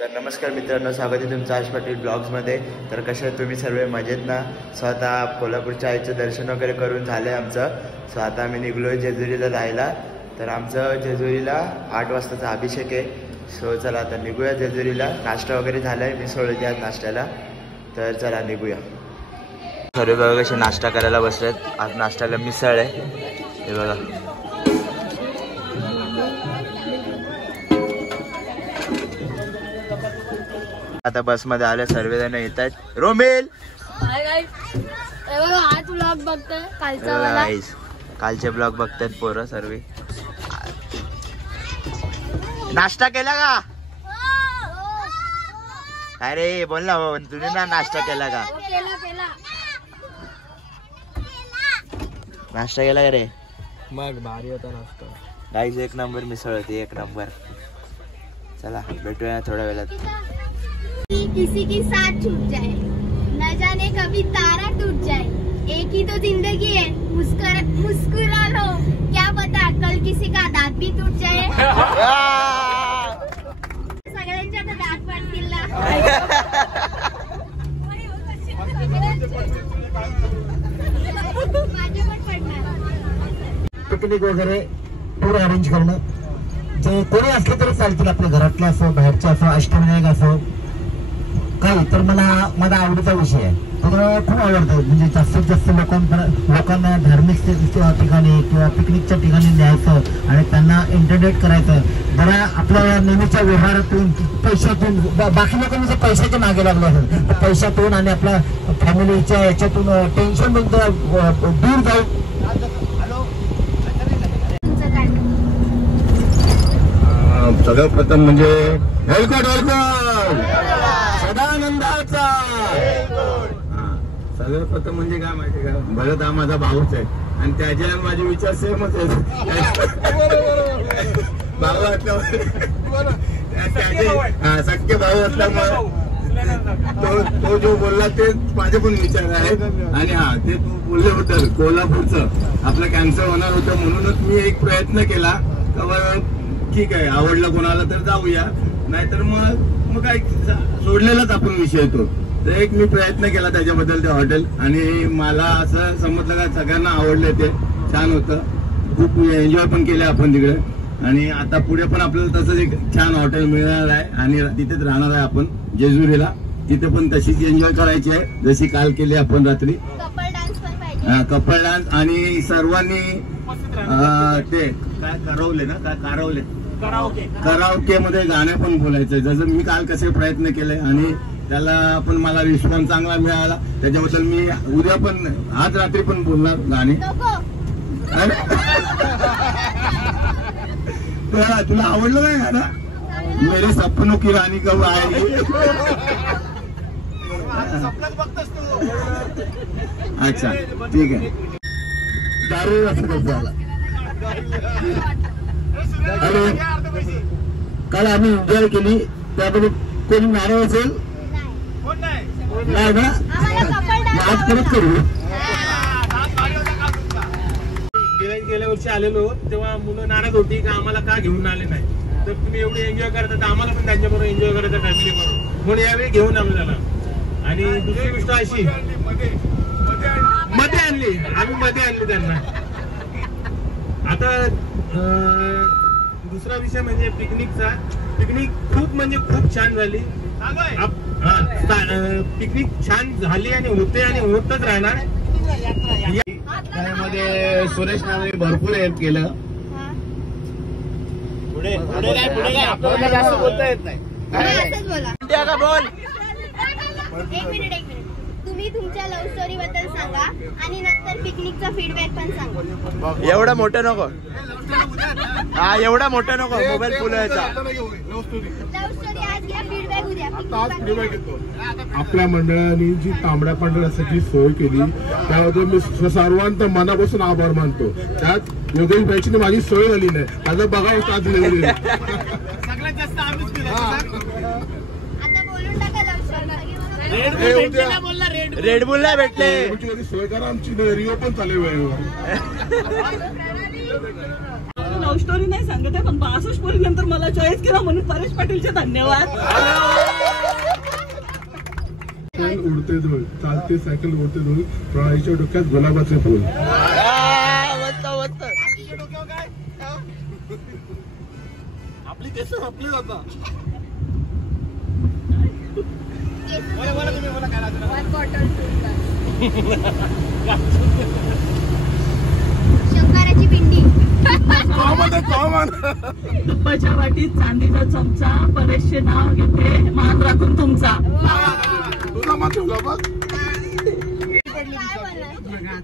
तर नमस्कार मित्रांनो, स्वागत आहे तुमचं आश पाटील ब्लॉग्समध्ये. तर कसे आहेत तुम्ही सर्व? मजेत ना? सो आता कोल्हापूरच्या आईचं दर्शन वगैरे करून झालं आहे आमचं. सो आता आम्ही निघलो आहे जेजुरीला जायला. तर आमचं जेजुरीला 8 वाजताचा अभिषेक आहे. सो चला आता निघूया जेजुरीला. नाश्ता वगैरे झाला आहे, मिसळ होती आज नाश्त्याला. तर चला निघूया. सर्व बघा कसे नाश्ता करायला बसलेत. आज नाश्त्याला मिसळ आहे, हे बघा. आता बसमध्ये आले, सर्वजण येत आहेत. रोमेल कालचे ब्लॉग बघतात पोरं सर्व. नाश्ता केला का? अरे बोल ना, तुम्ही ना नाश्ता केला का? नाश्ता केला का रे? मग भारी होता नाश्ता. गाईज एक नंबर मिसळ होती, एक नंबर. चला भेटूया थोड्या वेळात. किसी की साथ छूट जाए, न जाने कभी तारा टूट जाए, एक ही तो जिंदगी है, मुस्कुरा लो, क्या पता कल किसी का दांत भी टूट जाए. सगळ्यांच्या आता दात पडतील ना. माझे पण पडणार. पिकनिक वगैरे पूर्ण अरेंज करणं, जे कोणी असलं तरी चालतील, आपल्या घरातलं असो, बाहेरचं असो, अष्टविनायक असो काही. तर मला माझा आवडीचा विषय आहे. तर खूप आवडतं, म्हणजे जास्तीत जास्त लोकांना धार्मिक ठिकाणी किंवा पिकनिकच्या ठिकाणी न्यायचं आणि त्यांना एंटरटेन करायचं. जरा आपल्या नेहमीच्या व्यवहारातून, पैशातून, बाकी लोकांनी पैशाच्या मागे लागले असेल, पैशातून आणि आपल्या फॅमिलीच्या याच्यातून टेन्शन दूर जाऊ. सगळं प्रथम म्हणजे सदानंदाचा. सगळं प्रथम म्हणजे काय माहिती का, भरत हा माझा भाऊच आहे आणि त्याच्या माझे विचार सेमच आहेत. भाऊ असल्यामुळे, सख्खे भाऊ असल्यामुळे तो जो बोलला ते माझे पण विचार आहेत. आणि हा ते तू बोलले होतं कोल्हापूरचं आपलं कॅन्सर होणार होतं, म्हणूनच मी एक प्रयत्न केला ठीक आहे, आवडलं कोणाला तर जाऊया, नाहीतर मग काय सोडलेलाच आपण विषय तो. तर एक मी प्रयत्न केला त्याच्याबद्दल, ते हॉटेल, आणि मला असं समजलं का सगळ्यांना आवडले, ते छान होतं. खूप एन्जॉय पण केले आपण तिकडे. आणि आता पुढे पण आपल्याला तसंच एक छान हॉटेल मिळणार आहे आणि तिथेच राहणार आहे आपण जेजुरीला. तिथे पण तशीच एन्जॉय करायची आहे जशी काल केली आपण रात्री. कपल डान्स आणि सर्वांनी ते काय करवले ना, काय कारवले कराओके मध्ये गाणे पण बोलायचं, जसं मी काल कसे प्रयत्न केले आणि त्याला पण मला रिस्पॉन्स चांगला मिळाला. त्याच्याबद्दल मी उद्या पण, आज रात्री पण बोलणार गाणे. तुला आवडलं नाही गाणं? मेरे सपनों की रानी कब आएगी. अच्छा ठीक आहे. दारू असं झाला. आणि काल आम्ही एन्जॉय केली, त्याबद्दल कोणी नाराज असेल नाही ना? आज परत करू. गेल्या वर्षी आलेलो तेव्हा मुलं नाराज होती का आम्हाला का घेऊन आले नाही. तर तुम्ही एवढे एन्जॉय करता तर आम्हाला पण त्यांच्याबरोबर एन्जॉय करायचा फॅमिली बरोबर, म्हणून यावेळी घेऊन आलो त्याला. आणि दुसरी गोष्ट अशी, मध्ये आणली आम्ही, मध्ये आणली त्यांना. आता दुसरा विषय म्हणजे पिकनिकचा. पिकनिक खूप म्हणजे खूप छान झाली. पिकनिक छान झाली आणि होते आणि होतच राहणार. त्यामध्ये सुरेश नावाने भरपूर हेल्प केलं. पुढे आपल्याला जास्त बोलता येत नाही. बोल. एक मिनिट. तुम्ही तुमच्या लव्ह स्टोरी बद्दल सांगा आणि नंतर पिकनिकचा फीडबॅक पण सांगा. एवढं मोठं नको, हा एवढा मोठं नको, मोबाईल फुल व्हायचा. लव्ह स्टोरी आज घ्या, फीडबॅक उद्या. आपल्या मंडळाने जी तांबड्या पांढऱ्या रस्त्याची सोय केली त्याबद्दल मी सर्वांचा मनापासून आभार मानतो. त्यात योगेश भाईची माझी सोय झाली नाही, त्याचं बघावं का सगळ्यात जास्त आम्हीच केलं. आता बोलून टाका लव्ह स्टोरी. रेड बुल नाही भेटले. सोय करा आमची, रिओ पण चालेल वेळेवर. लव्ह स्टोरी नाही सांगत आहे, पण 62 पोरी नंतर मला चॉईस केला म्हणून परेश पाटीलचे धन्यवाद. सायकल उडते धूळ, चालते सायकल उडते धूळ, प्रणालीच्या डोक्यात गुलाबाचे फूल. आपली केस आपली जाता. शंकराची पिंडी. दुपारच्या वाटीत चांदीचा चमचा, बरेचसे नाव घेते, मान राखून तुमचा. तुझा मान ठेवला बघ.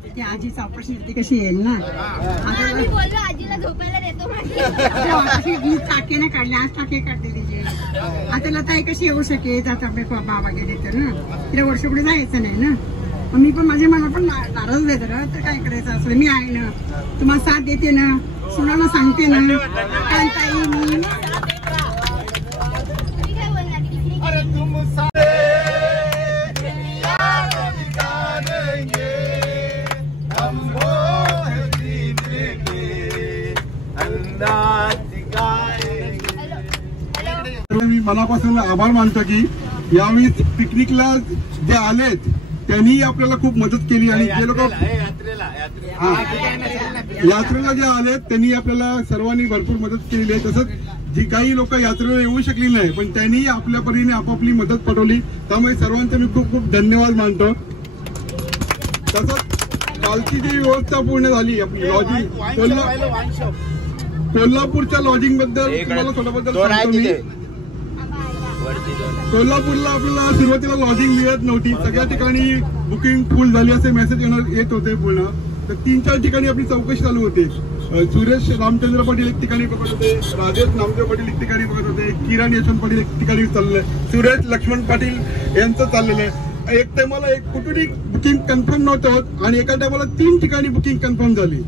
ती आजीचं ऑपरेशन ती कशी येईल ना. आम्ही बोललो आजीला झोपायला देतो मी टाके नाही काढले, आज टाके काढले तिचे. आता लताई कशी येऊ शकेल, आता बाबा गेले तर ना, तिला वर्ष पुढे जायचं नाही ना. मी पण माझे मला पण नाराज देत तर काय करायचं असलं. मी आहे ना, तुम्हाला साथ देते ना, सुनाला सांगते ना. कांताई मी काय बोलणार. मी मनापासून आभार मानतो की यावेळी पिकनिकला जे आलेत त्यांनी आपल्याला खूप मदत केली आणि जे लोक यात्रेला जे आलेत त्यांनी आपल्याला सर्वांनी भरपूर मदत केलेली आहे. तसंच जी काही लोक यात्रेला येऊ शकली नाही पण त्यांनी आपल्या परीने आपापली मदत पाठवली, त्यामुळे सर्वांचे मी खूप खूप धन्यवाद मानतो. तसंच कालची जी व्यवस्था पूर्ण झाली आपली लॉजिंग, कोल्हापूरच्या लॉजिंग बद्दल तुम्हाला थोडंबद्दल सांगतो मी. कोल्हापूरला आपल्याला सुरुवातीला लॉजिंग मिळत नव्हती, सगळ्या ठिकाणी बुकिंग फुल झाली असे मेसेज येत होते पूर्ण. तर 3-4 ठिकाणी आपली चौकशी चालू होते. सुरेश रामचंद्र पाटील एक ठिकाणी बघत होते, राजेश नामदेव पाटील एक ठिकाणी बघत होते, किरण यशवंत पाटील एक ठिकाणी चाललंय, सुरेश लक्ष्मण पाटील यांचं चाललेलं आहे. एक टायमाला एक कुठे बुकिंग कन्फर्म नव्हतं होत आणि एका टायमाला 3 ठिकाणी बुकिंग कन्फर्म झाली.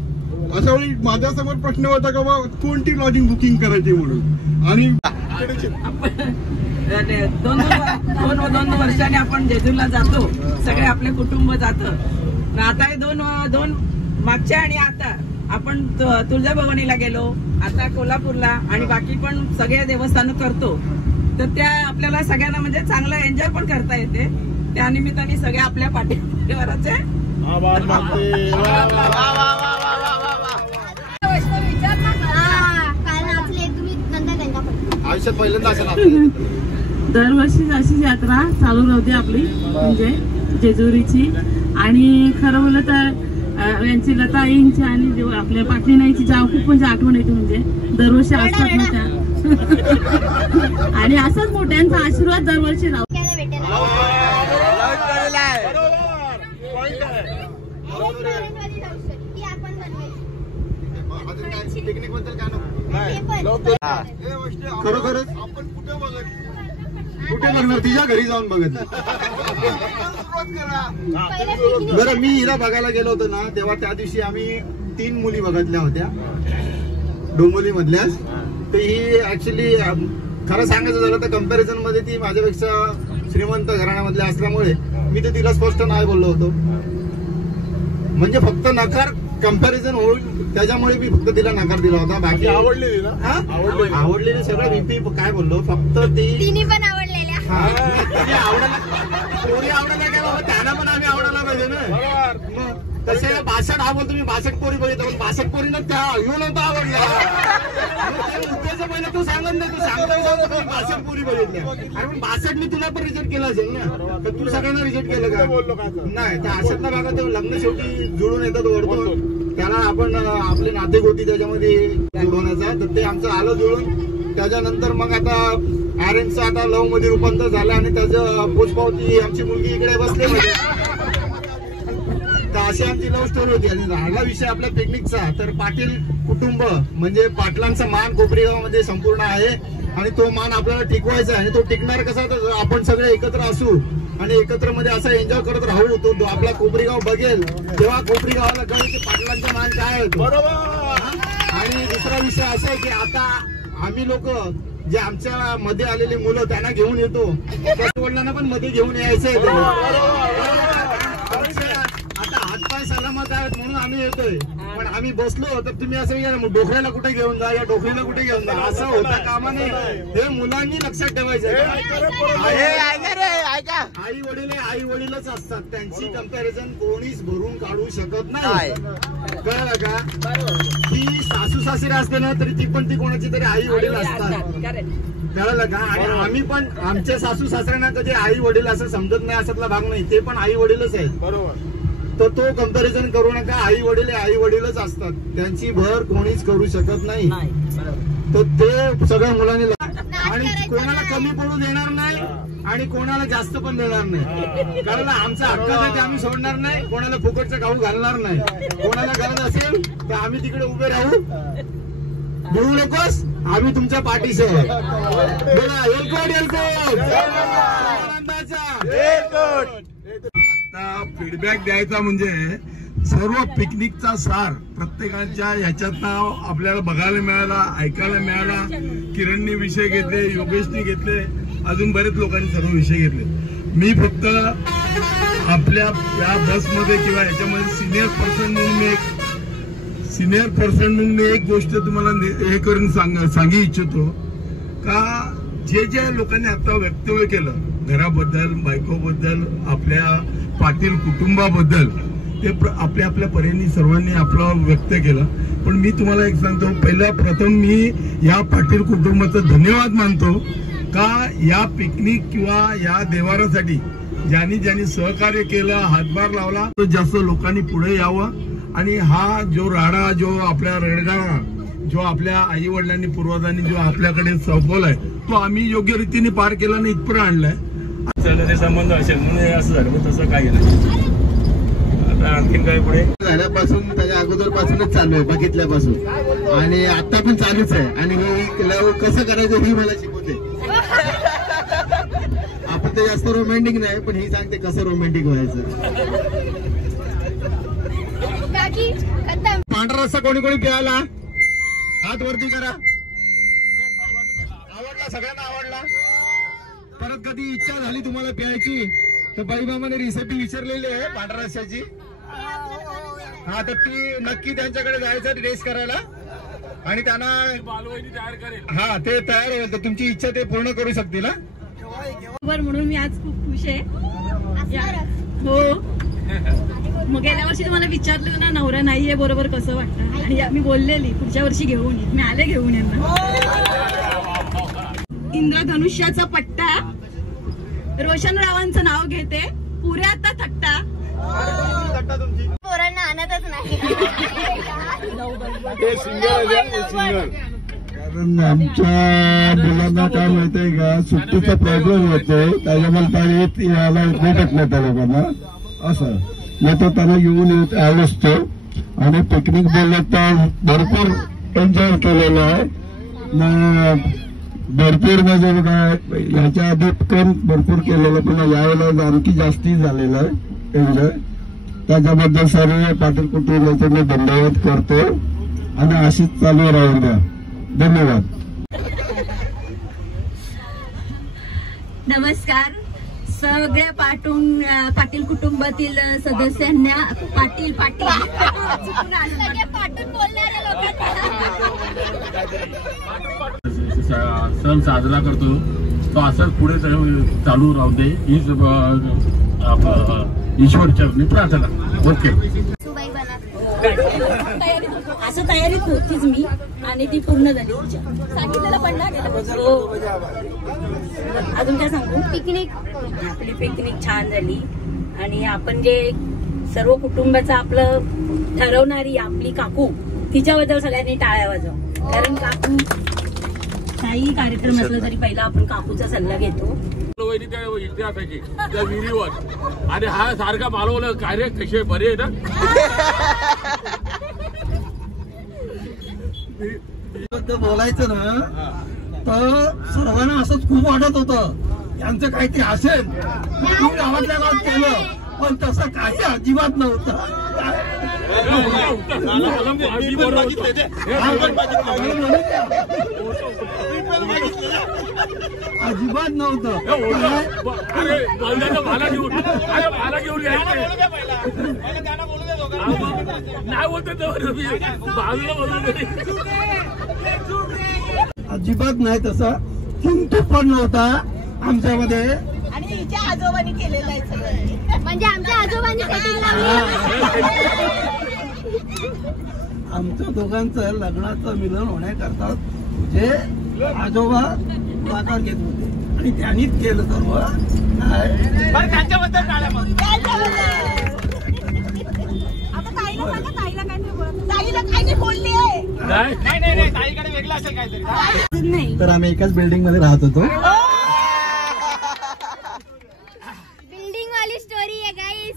अशा वेळी माझ्यासमोर प्रश्न होता का बाबा कोणती लॉजिंग बुकिंग करायची म्हणून. आणि 2 वर्षांनी आपण जेजूरला जातो, सगळे आपले कुटुंब जातं. आता हे दोन मागच्या आणि आता आपण तुळजाभवानीला गेलो, आता कोल्हापूरला आणि बाकी पण सगळे देवस्थान करतो. तर त्या आपल्याला सगळ्यांना म्हणजे चांगलं एन्जॉय पण करता येते. त्या निमित्ताने सगळे आपल्या पाठीवरचे आयुष्यात पहिल्यांदा असेल दरवर्षी अशी यात्रा चालू राहते आपली म्हणजे जेजुरीची. आणि खरं बोललं तर यांची लताईंची आणि आपल्या पाटलीनाईची जाव खूप म्हणजे आठवण येते. म्हणजे दरवर्षी असतात ना त्या आणि असाच मोठ्यांचा आशीर्वाद दरवर्षी राहू. पिकनिक बद्दल काय खरोखरच आपण कुठे बघणार, तिच्या घरी जाऊन बघत. बरं, मी हिला बघायला गेलो होतो ना तेव्हा त्या दिवशी आम्ही 3 मुली बघितल्या होत्या डोंबिवली मधल्याच. तर ही ऍक्च्युली खरं सांगायचं झालं तर कम्पॅरिझन मध्ये ती माझ्यापेक्षा श्रीमंत घराण्यामधल्या असल्यामुळे मी तर तिला स्पष्ट नाही बोललो होतो. म्हणजे फक्त नकार कम्पॅरिझन होईल त्याच्यामुळे मी फक्त तिला नकार दिला होता. बाकी आवडलेली सगळं VP काय बोललो, फक्त तिन्ही पण आवडलेल्या. पोरी आवडायला काय बाबा, त्यांना पण आम्ही आवडायला पाहिजे ना. तसे 62 हा बोलतो मी 62 पोरी बघितलं पण 62 पोरीनं त्या येऊन होता आवडल्या. पहिलं तू सांगत नाही, तू सांगतो 62 पोरी बघितल्या. अरे पण 62 मी तुला पण रिजेक्ट केलं असेल ना, तर तू सगळ्यांना रिजेक्ट केलं का? नाही, त्या अशातला भागात लग्न शेवटी जुळून येतात ओढतो. त्याला आपण आपले नाते होती त्याच्यामध्ये जुळवण्याचा, तर ते आमचं आलं जुळून. त्याच्यानंतर मग आता अरेंजचं आता लव्ह मध्ये रूपांतर झालं आणि त्याचं पोचपावती आमची मुलगी इकडे बसले म्हणजे. तर अशी आमची लव्ह स्टोरी होती. आणि राहिला विषय आपल्या पिकनिकचा, तर पाटील कुटुंब म्हणजे पाटलांचा मान कोपरीगावामध्ये संपूर्ण आहे आणि तो मान आपल्याला टिकवायचा आहे. आणि तो टिकणार कसा, तर आपण सगळे एकत्र असू आणि एकत्र मध्ये असं एन्जॉय करत राहू. तो आपला कोपरीगाव बघेल तेव्हा कोपरीगावाला कळेल की पाटलांचा मान काय होतो. आणि दुसरा विषय असा आहे की आता आम्ही लोक जे आमच्या मध्ये आलेली मुलं त्यांना घेऊन येतो, त्या वडिलांना पण मध्ये घेऊन यायचंय. आता हातपाय सलामत आहेत म्हणून आम्ही येतोय, पण आम्ही बसलो तर तुम्ही असं या डोकऱ्याला कुठे घेऊन जा, या डोकरीला कुठे घेऊन जा, असं होता कामा नये. हे मुलांनी लक्षात ठेवायचं. आई वडील आई वडीलच असतात, त्यांची कंपॅरिझन कोणीच भरून काढू शकत नाही. कळलं का? ती सासू सासरे असते ना तरी ती पण ती कोणाची तरी आई वडील असतात. कळलं का? आणि आम्ही पण आमच्या सासू सासऱ्यांना कधी आई वडील असं समजत नाही असातला भाग नाही, ते पण आई वडीलच आहेत. बरोबर. तर तो कंपॅरिझन करू नका. आई वडीलच असतात, त्यांची भर कोणीच करू शकत नाही. तर ते सगळ्या मुलांनी आणि कोणाला कमी पडू देणार नाही आणि कोणाला जास्त पण देणार नाही. कारण आमचा हक्कासाठी आम्ही सोडणार नाही, कोणाला फुकटचं खाऊ घालणार नाही. कोणाला गरज असेल तर आम्ही तिकडे उभे राहू, बोलू नकोस, आम्ही तुमच्या पाठीशी आहे. बोला एलकोट. आता फीडबॅक द्यायचा म्हणजे सर्व पिकनिकचा सार प्रत्येकाच्या ह्याच्यातनं आपल्याला बघायला मिळाला, ऐकायला मिळाला. किरणनी विषय घेतले, योगेशनी घेतले, अजून बरेच लोकांनी सर्व विषय घेतले. मी फक्त आपल्या या बसमध्ये किंवा याच्यामध्ये सिनियर पर्सन म्हणून मी एक गोष्ट तुम्हाला हे करून सांगू इच्छितो का जे लोकांनी आता वक्तव्य केलं घराबद्दल, बायकोबद्दल, आपल्या पाटील कुटुंबाबद्दल, ते आपल्या आपल्या परीने सर्वांनी आपलं व्यक्त केलं. पण मी तुम्हाला एक सांगतो, प्रथम मी या पाटील कुटुंबाचं धन्यवाद मानतो का या पिकनिक किंवा या देवारासाठी ज्यांनी सहकार्य केलं, हातभार लावला, तो जास्त लोकांनी पुढे यावं आणि हा जो राडा, जो आपल्या रडगाणा, जो आपल्या आई वडिलांनी पूर्वजांनी जो आपल्याकडे सोपवलाय तो आम्ही योग्य रीतीने पार केला आणि इथपर्यंत आणलाय. ते संबंध असेल म्हणून असं झालं, तसं काही नाही. आता आणखीन काय पुढे झाल्यापासून त्याच्या अगोदर पासूनच चालू आहे, बघितल्यापासून, आणि आता पण चालूच आहे. आणि हे कसं करायचं ही मला शिकवते. आपण ते जास्त रोमॅन्टिक नाही, पण ही सांगते कसं रोमॅन्टिक व्हायचं. पांढरा रस्सा कोणी कोणी प्यायला हात वरती करा. आवडला? सगळ्यांना आवडला? परत कधी इच्छा झाली तुम्हाला प्यायची तर बाईमामाने रेसिपी विचारलेली आहे पांढऱ्या रस्स्याची. हा, तर ती नक्की त्यांच्याकडे जायचं टेस्ट करायला आणि त्यांना तयार करेल. हा, ते तयार होईल तर तुमची इच्छा ते पूर्ण करू शकतील. म्हणून मी आज खूप खुश आहे. हो, मग गेल्या वर्षी तुम्हाला विचारलं ना नवरा नाहीये बरोबर कसं वाटतं, आणि मी बोललेली पुढच्या वर्षी घेऊन येईल. मी आले घेऊन यांना. इंद्रधनुष्याचा पट्टा, रोशनरावांचं नाव घेते, पुऱ्याचा थट्टा. पोरांना आणतच नाही. कारण आमच्या मुलांना काय माहितीये का, सुट्टीचा प्रॉब्लेम होतोय, त्याच्यामुळे यायला भेटत नाही त्या लोकांना. असं नाही तर त्यांना घेऊन आलो असतो. आणि पिकनिक बोललं तर भरपूर एन्जॉय केलेलं आहे. भरपूर म्हणजे ह्याच्या आधी पण भरपूर केलेलं, पण यावेळेला आणखी जास्ती झालेलं आहे एन्जॉय. त्याच्याबद्दल सर्व पाटील कुटुंबाचे मी धन्यवाद करतो आणि अशीच चालू राहून द्या. धन्यवाद. नमस्कार सगळ्या पाटील कुटुंबातील सदस्यांना. पाटील सगळे पाठून बोलणाऱ्या लोकांना सण साजरा करतो तो असंच पुढे चालू राहू दे हीच ईश्वर चरणी प्रार्थना. ओके. असं तयारीत होतीच मी आणि ती पूर्ण झाली. सांगितलेलं पण ना गेलं. अजून काय सांगू? आपली पिकनिक छान झाली आणि आपण जे सर्व कुटुंबाचं आपलं ठरवणारी आपली काकू, तिच्याबद्दल सगळ्यांनी टाळ्या वाजव. कारण काकू काही कार्यक्रम असला तरी पहिला आपण काकूचा सल्ला घेतो. इथे असायची त्या विहिरीवर, आणि हा सारखा मालवलं काय रे कसे बरे ना. बोलायचं ना तर सर्वांना असंच खूप वाटत होतं यांचं काहीतरी असेल, गावातल्या गावात केलं, पण तसं काही अजिबात नव्हतं. अजिबात नव्हतं. अजिबात नाही तसा, चिंतू पण नव्हता आमच्यामध्ये. म्हणजे हिच्या आजोबांनी केलेलं आहे सगळं. म्हणजे आमच्या आजोबांनी सेटिंग लावली. आमच्या दोघांचं लग्नाचं मिलन होण्याकरता जे आजोबा पुढाकार घेत होते आणि त्यांनीच केलं सर्व. त्यांच्याबद्दल काय मग? आता ताईला सांगा, ताईला काय नाही बोलत. ताईला काय नाही बोलली आहे. नाही ताईकडे वेगळं असेल काहीतरी. नाही तर आम्ही एकाच बिल्डिंग मध्ये राहत होतो. बिल्डिंग वाली स्टोरी आहे गाईस.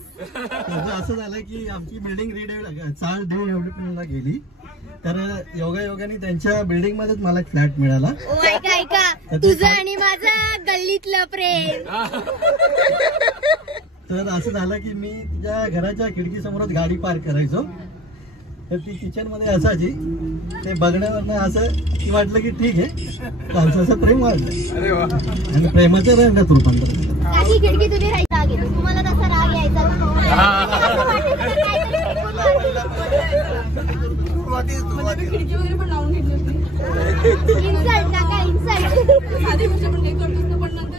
असं झालं की आमची बिल्डिंग रिडेव्हलपमेंटला गेली, तर योगायोगाने त्यांच्या बिल्डिंग मध्येच मला एक फ्लॅट मिळाला. ओ ऐका तुझं आणि माझं गल्लीतलं प्रेम. तर असं झालं की मी तिच्या घराच्या खिडकीसमोरच गाडी पार्क करायचो, तर ती किचन मध्ये असायची. ते बघण्यावरनं असं वाटलं की ठीक आहे, त्यांचं असं प्रेम वाढलं आणि प्रेमाच्या रंगात रूपांतर झालं. अशी खिडकी तुझी राहायची राग येतो, तुम्हाला तसा राग यायचा. खिडकी वगैरे पण लावून घेतली होती. इन्सल्ट काका इन्सल्ट. साधी गोष्ट पण काही करतोस ना, पण नंतर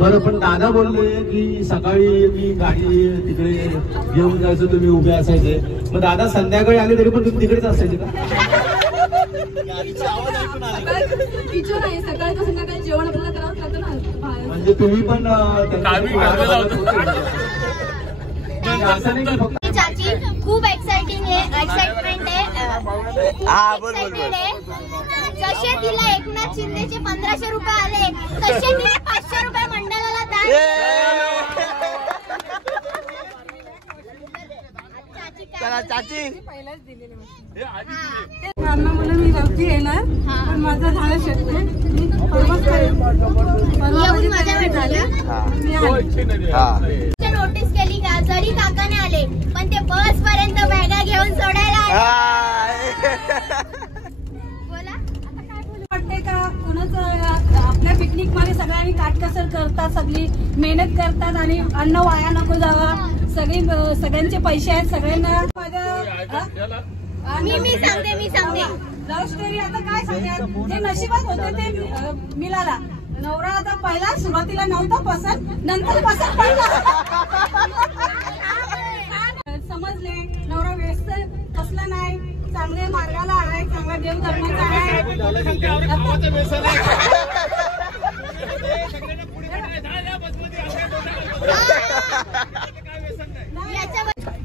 बरं, पण दादा बोलले की सकाळी मी गाडी तिकडे घेऊन जायचो, तुम्ही उभे असायचे. मग दादा संध्याकाळी आले तरी पण तुम्ही तिकडेच असायचे का? टीचर आहे, सकाळी संध्याकाळी जेवण आपल्याला करावं लागतं ना. म्हणजे तुम्ही पण चाची खूप एक्साइटिंग आहे, एक्साइटमेंट आहे. जसे तिला एकनाथ शिंदेचे 1500 रुपये आले, तसे तिला 500 रुपये मंडळाला दान. चाची पहिलाच दिलेले मला मी नक्की येणार, पण माझं झालं शकते. एवढी मजा भेटली. नोटीस केली का, जरी काकाने आले पण ते बस पर्यंत बॅगा घेऊन सोडायला बोला. आता काय बोलू वाटते का, कोणाचं आपल्या पिकनिक मध्ये सगळ्यांनी काटकसर करतात, सगळी मेहनत करतात आणि अन्न वाया नको जावा. सगळ्यांचे पैसे आहेत सगळ्यांना. मी सांगते लव्ह स्टोरी आता काय सांगणार, जे नशिबात होते ते मिळाला. नवरा आता पहिला सुरुवातीला नव्हता पसंत, नंतर पसंत पडला. समजले नवरा व्यस्त कसला नाही, चांगल्या मार्गाला आहे, चांगला देव धर्माचा आहे.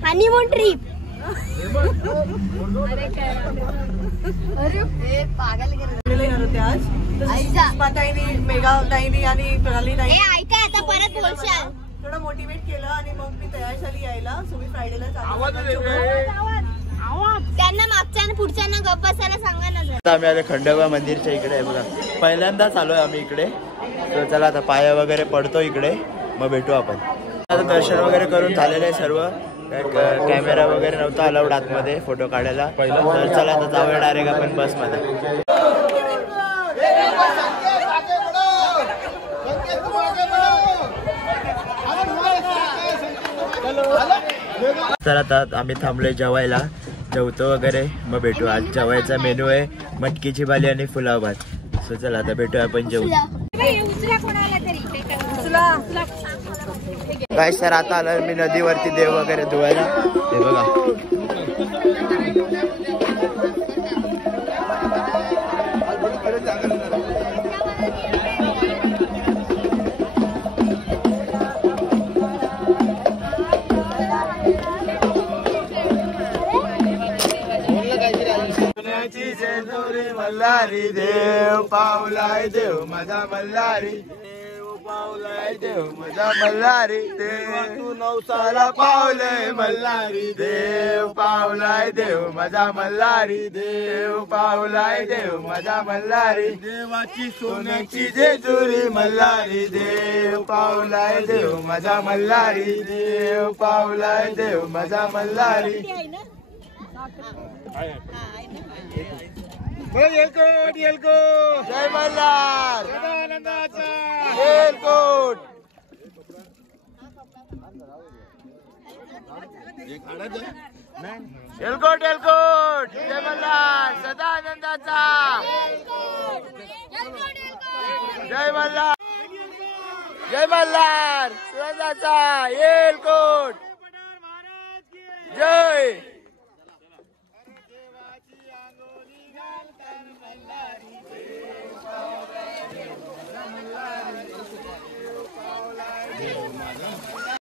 Honeymoon trip. मेघाताईनी आणि प्रणाली ताई ऐका आता परत बोलशाल. थोडं मोटिवेट केलं आणि मग मी तयार झाली यायला. सो मी फ्रायडेला त्यांना मागच्या आणि पुढच्यांना गप्प बसायला सांगा ना जरा. आता आम्ही आता खंडोबा मंदिरच्या इकडे आहे बघा, पहिल्यांदाच आलोय आम्ही इकडे. तर चला आता पाया वगैरे पडतो इकडे, मग भेटू आपण. आता दर्शन वगैरे करून झालेलं आहे सर्व. कॅमेरा वगैरे नव्हता अलाउड आतमध्ये फोटो काढायला. तर चला आता जाऊया डायरेक्ट आपण बसमध्ये. तर आता आम्ही थांबलोय जेवायला, जेवतो वगैरे मग भेटू. आज जेवायचा मेनू आहे मटकीची भाजी आणि पुलाव भात. सो चला आता भेटूया आपण जेवू. काय सर आता आलं मी नदीवरती देव वगैरे धुवायला. हे बघा मल्हारी देव पावलाय देव माझा मल्हारी, देव पावलाय देव माझा मल्हारी, देव तू नवसाला पावलंय मल्हारी, देव पावलाय देव माझा मल्हारी, देव पावलाय देव माझा मल्हारी, देवाची सोन्याची जेजुरी मल्हारी, देव पावलाय देव माझा मल्हारी, देव पावलाय देव माझा मल्हारी. येलकोट येलकोट जय मल्हार येलकोट. येलकोट येलकोट जय मल्हार सदा आनंदाचा. जय मल्हार, जय मल्हार, सुरजाचा येलकोट.